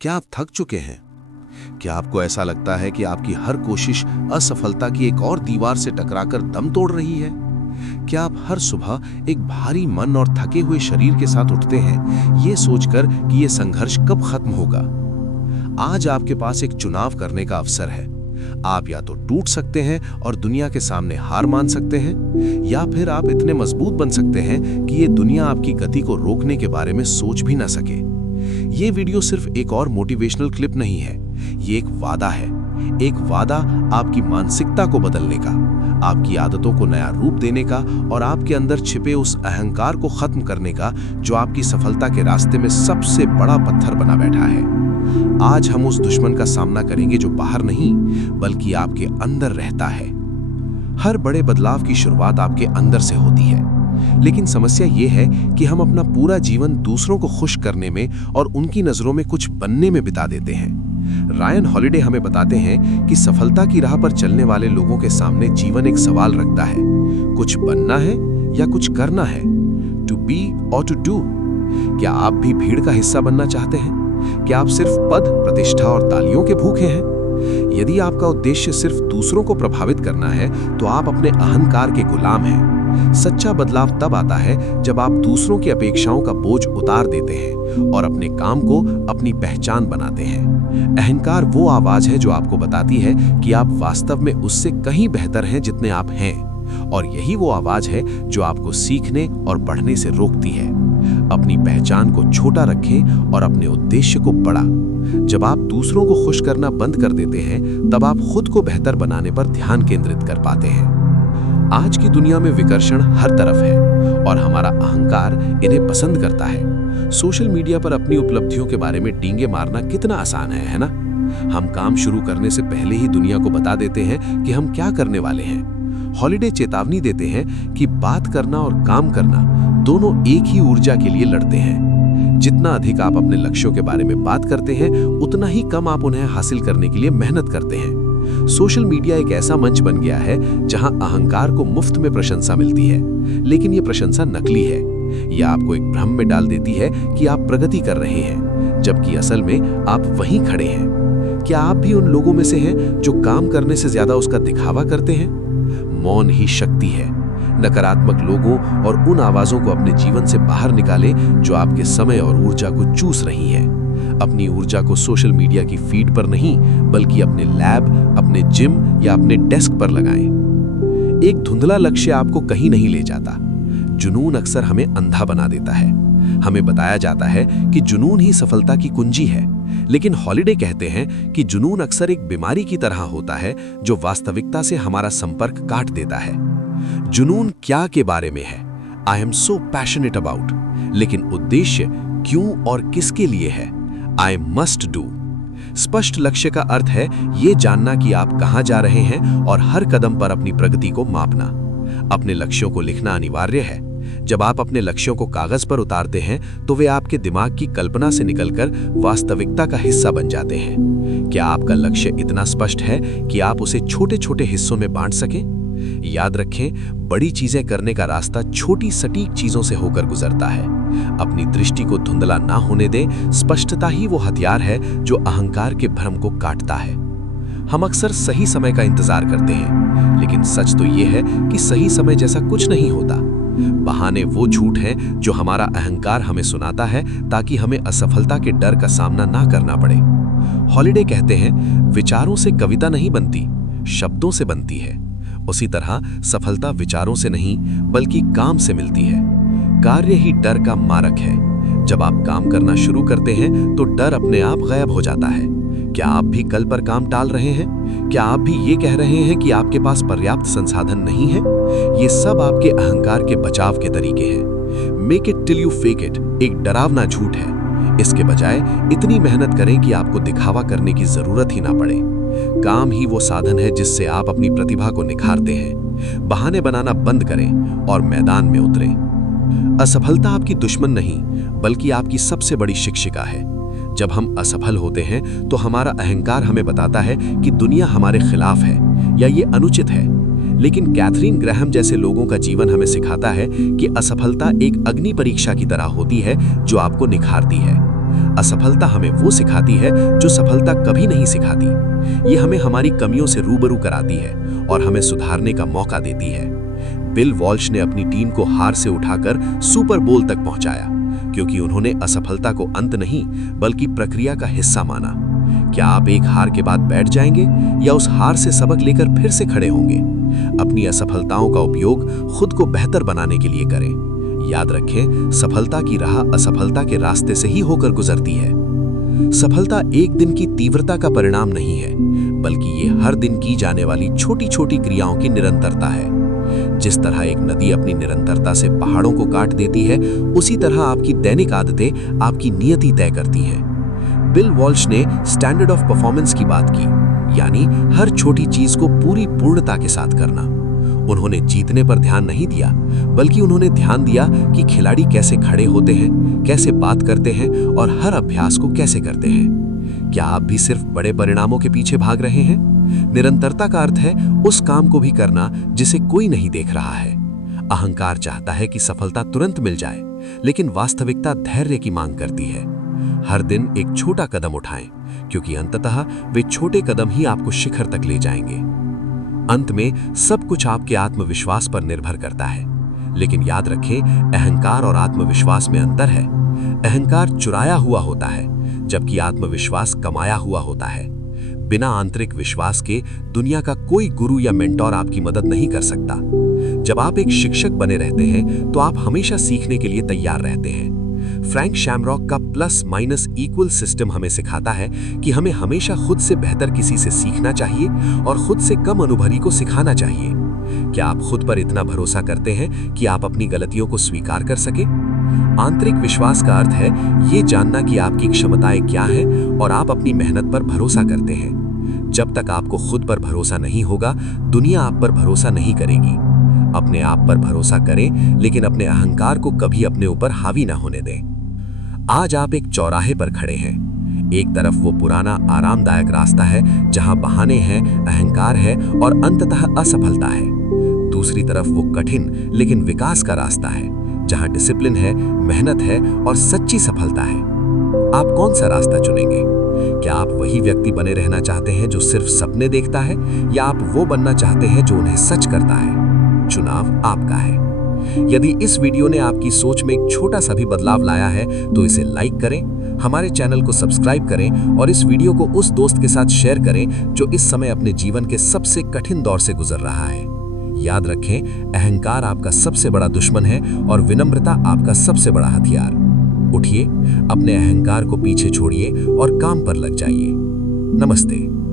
क्या आप थक चुके हैं? क्या आपको ऐसा लगता है कि आपकी हर कोशिश असफलता की एक और दीवार से टकराकर दम तोड़ रही है? क्या आप हर सुबह एक भारी मन और थके हुए शरीर के साथ उठते हैं, ये सोचकर कि ये संघर्ष कब खत्म होगा? आज आपके पास एक चुनाव करने का अवसर है। आप या तो टूट सकते हैं और दुनिया के सामने हार मान सकते हैं, या फिर आप इतने मजबूत बन सकते हैं कि ये दुनिया आपकी गति को रोकने के बारे में सोच भी ना सके। ये वीडियो सिर्फ एक और मोटिवेशनल क्लिप नहीं है, ये एक वादा है। एक वादा आपकी मानसिकता को बदलने का, आपकी आदतों को नया रूप देने का और आपके अंदर छिपे उस अहंकार को खत्म करने का जो आपकी सफलता के रास्ते में सबसे बड़ा पत्थर बना बैठा है। आज हम उस दुश्मन का सामना करेंगे जो बाहर नहीं बल्कि आपके अंदर रहता है। हर बड़े बदलाव की शुरुआत आपके अंदर से होती है, लेकिन समस्या ये है कि हम अपना पूरा जीवन दूसरों को खुश करने में और उनकी नजरों में कुछ बनने में बिता देते हैं। रायन हॉलिडे हमें बताते हैं कि सफलता की राह पर चलने वाले लोगों के सामने जीवन एक सवाल रखता है, कुछ बनना है या कुछ करना है? टू बी और टू डू। क्या आप भी भीड़ का हिस्सा बनना चाहते हैं? क्या आप सिर्फ पद, प्रतिष्ठा और तालियों के भूखे हैं? यदि आपका उद्देश्य सिर्फ दूसरों को प्रभावित करना है तो आप अपने अहंकार के गुलाम हैं। सच्चा बदलाव तब आता है जब आप दूसरों की अपेक्षाओं का बोझ उतार देते हैं और अपने काम को अपनी पहचान बनाते हैं। अहंकार वो आवाज है जो आपको बताती है कि आप वास्तव में उससे कहीं बेहतर हैं जितने आप हैं, और यही वो आवाज है जो आपको सीखने और बढ़ने से रोकती है। अपनी पहचान को छोटा रखें और अपने उद्देश्य को बड़ा। जब आप दूसरों को खुश करना बंद कर देते हैं, तब आप खुद को बेहतर बनाने पर ध्यान केंद्रित कर पाते हैं। आज की दुनिया में विकर्षण हर तरफ है और हमारा अहंकार इन्हें पसंद करता है। सोशल मीडिया पर अपनी उपलब्धियों के बारे में डींगे मारना कितना आसान है ना? हम काम शुरू करने से पहले ही दुनिया को बता देते हैं कि हम क्या करने वाले हैं। हॉलिडे चेतावनी देते हैं कि बात करना और काम करना दोनों एक ही ऊर्जा के लिए लड़ते हैं। जितना अधिक आप अपने लक्ष्यों के बारे में बात करते हैं, उतना ही कम आप उन्हें हासिल करने के लिए मेहनत करते हैं। सोशल मीडिया एक ऐसा मंच बन गया है जहां अहंकार को मुफ्त में प्रशंसा मिलती है, लेकिन यह प्रशंसा नकली है। यह आपको एक भ्रम में डाल देती है कि आप प्रगति कर रहे हैं, जबकि असल में आप वहीं खड़े हैं। क्या आप भी उन लोगों में से हैं जो काम करने से ज्यादा उसका दिखावा करते हैं? मौन ही शक्ति है। नकारात्मक लोगों और उन आवाजों को अपने जीवन से बाहर निकालें जो आपके समय और ऊर्जा को चूस रही हैं। अपनी ऊर्जा को सोशल मीडिया की फीड पर नहीं, बल्कि अपने लैब, अपने जिम या अपने डेस्क पर लगाएं। एक धुंधला लक्ष्य आपको कहीं नहीं ले जाता। जुनून अक्सर हमें अंधा बना देता है। हमें बताया जाता है कि जुनून ही सफलता की कुंजी है, लेकिन हॉलिडे कहते हैं कि जुनून अक्सर एक बीमारी की तरह होता है जो वास्तविकता से हमारा संपर्क काट देता है। जुनून क्या के बारे में है? I am so passionate about. लेकिन उद्देश्य क्यों और किसके लिए है? I must do. स्पष्ट लक्ष्य का अर्थ है ये जानना कि आप कहां जा रहे हैं और हर कदम पर अपनी प्रगति को मापना। अपने लक्ष्यों को लिखना अनिवार्य है। जब आप अपने लक्ष्यों को कागज पर उतारते हैं तो वे आपके दिमाग की कल्पना से निकलकर वास्तविकता का हिस्सा बन जाते हैं। क्या आपका लक्ष्य इतना स्पष्ट है कि आप उसे छोटे छोटे हिस्सों में बांट सकें? याद रखें, बड़ी चीजें करने का रास्ता छोटी सटीक चीजों से होकर गुजरता है। अपनी दृष्टि को धुंधला ना होने दें। स्पष्टता ही वो हथियार है जो अहंकार के भ्रम को काटता है। हम अक्सर सही समय का इंतजार करते हैं, लेकिन सच तो ये है कि सही समय जैसा कुछ नहीं होता। बहाने वो झूठ हैं जो हमारा अहंकार हमें सुनाता है ताकि हमें असफलता के डर का सामना ना करना पड़े। हॉलिडे कहते हैं, विचारों से कविता नहीं बनती, शब्दों से बनती है। उसी तरह सफलता विचारों से नहीं बल्कि काम से मिलती है। कार्य ही डर का मारक है। जब आप काम करना शुरू करते हैं तो डर अपने आप गायब हो जाता है। क्या आप भी कल पर काम टाल रहे हैं? क्या आप भी ये कह रहे हैं कि आपके पास पर्याप्त संसाधन नहीं है? ये सब आपके अहंकार के बचाव के तरीके हैं। Make it till you fake it एक डरावना झूठ है। इसके बजाय इतनी मेहनत करें कि आपको दिखावा करने की जरूरत ही ना पड़े। काम ही वो साधन है जिससे आप अपनी प्रतिभा को निखारते हैं। बहाने बनाना बंद करें और मैदान में उतरें। असफलता आपकी दुश्मन नहीं बल्कि आपकी सबसे बड़ी शिक्षिका है। जब हम असफल होते हैं तो हमारा अहंकार हमें बताता है कि दुनिया हमारे खिलाफ है या ये अनुचित है। लेकिन कैथरीन ग्रैहम जैसे लोगों का जीवन हमें सिखाता है कि असफलता एक अग्नि परीक्षा की तरह होती है जो आपको निखारती है। असफलता हमें वो सिखाती है जो सफलता कभी नहीं सिखाती। ये हमें हमारी कमियों से रूबरू कराती है और हमें सुधारने का मौका देती है। बिल वॉल्श ने अपनी टीम को हार से उठाकर सुपर बोल तक पहुंचाया, क्योंकि उन्होंने असफलता को अंत नहीं बल्कि प्रक्रिया का हिस्सा माना। क्या आप एक हार के बाद बैठ जाएंगे या उस हार से सबक लेकर फिर से खड़े होंगे? अपनी असफलताओं का उपयोग खुद को बेहतर बनाने के लिए करें। याद रखें, सफलता की राह असफलता के रास्ते से ही होकर गुजरती है। सफलता एक दिन की तीव्रता का परिणाम नहीं है, बल्कि ये हर दिन की जाने वाली छोटी छोटी क्रियाओं की निरंतरता है। जिस तरह एक नदी अपनी निरंतरता से पहाड़ों को काट देती है, उसी तरह आपकी दैनिक आदतें आपकी नियति तय करती हैं। बिल वॉल्श ने स्टैंडर्ड ऑफ परफॉर्मेंस की बात की, यानी हर छोटी चीज को पूरी पूर्णता के साथ करना। उन्होंने जीतने पर ध्यान नहीं दिया, बल्कि उन्होंने ध्यान दिया कि खिलाड़ी कैसे खड़े होते हैं, कैसे बात करते हैं और हर अभ्यास को कैसे करते हैं। क्या आप भी सिर्फ बड़े परिणामों के पीछे भाग रहे हैं? निरंतरता का अर्थ है उस काम को भी करना जिसे कोई नहीं देख रहा है। अहंकार चाहता है कि सफलता तुरंत मिल जाए, लेकिन वास्तविकता धैर्य की मांग करती है। हर दिन एक छोटा कदम उठाएं, क्योंकि अंततः वे छोटे कदम ही आपको शिखर तक ले जाएंगे। अंत में सब कुछ आपके आत्मविश्वास पर निर्भर करता है। लेकिन याद रखें, अहंकार और आत्मविश्वास में अंतर है। अहंकार चुराया हुआ होता है, जबकि आत्मविश्वास कमाया हुआ होता है। बिना आंतरिक विश्वास के दुनिया का कोई गुरु या मेंटोर आपकी मदद नहीं कर सकता। जब आप एक शिक्षक बने रहते हैं, तो आप हमेशा सीखने के लिए तैयार रहते हैं। फ्रैंक शैमरॉक का प्लस माइनस इक्वल सिस्टम हमें सिखाता है कि हमें हमेशा खुद से बेहतर किसी से सीखना चाहिए और खुद से कम अनुभवी को सिखाना चाहिए। क्या आप खुद पर इतना भरोसा करते हैं कि आप अपनी गलतियों को स्वीकार कर सके? आंतरिक विश्वास का अर्थ है ये जानना कि आपकी क्षमताएं क्या हैं और आप अपनी मेहनत पर भरोसा करते हैं। जब तक आपको खुद पर भरोसा नहीं होगा, दुनिया आप पर भरोसा नहीं करेगी। अपने आप पर भरोसा करें, लेकिन अपने अहंकार को कभी अपने ऊपर हावी ना होने दें। आज आप एक चौराहे पर खड़े हैं। एक तरफ वो पुराना आरामदायक रास्ता है जहां बहाने हैं, अहंकार है और अंततः असफलता है। दूसरी तरफ वो कठिन लेकिन विकास का रास्ता है, जहां डिसिप्लिन है, मेहनत है और सच्ची सफलता है। आप कौन सा रास्ता चुनेंगे? क्या आप वही व्यक्ति बने रहना चाहते हैं जो सिर्फ सपने देखता है, या आप वो बनना चाहते हैं जो उन्हें सच करता है? चुनाव आपका है। यदि इस वीडियो ने आपकी सोच में एक छोटा सा भी बदलाव लाया है, तो इसे लाइक करें, हमारे चैनल को सब्सक्राइब करें और इस वीडियो को उस दोस्त के साथ शेयर करें जो इस समय अपने जीवन के सबसे कठिन दौर से गुजर रहा है। याद रखें, अहंकार आपका सबसे बड़ा दुश्मन है और विनम्रता आपका सबसे बड़ा हथियार। उठिए, अपने अहंकार को पीछे छोड़िए और काम पर लग जाइए। नमस्ते।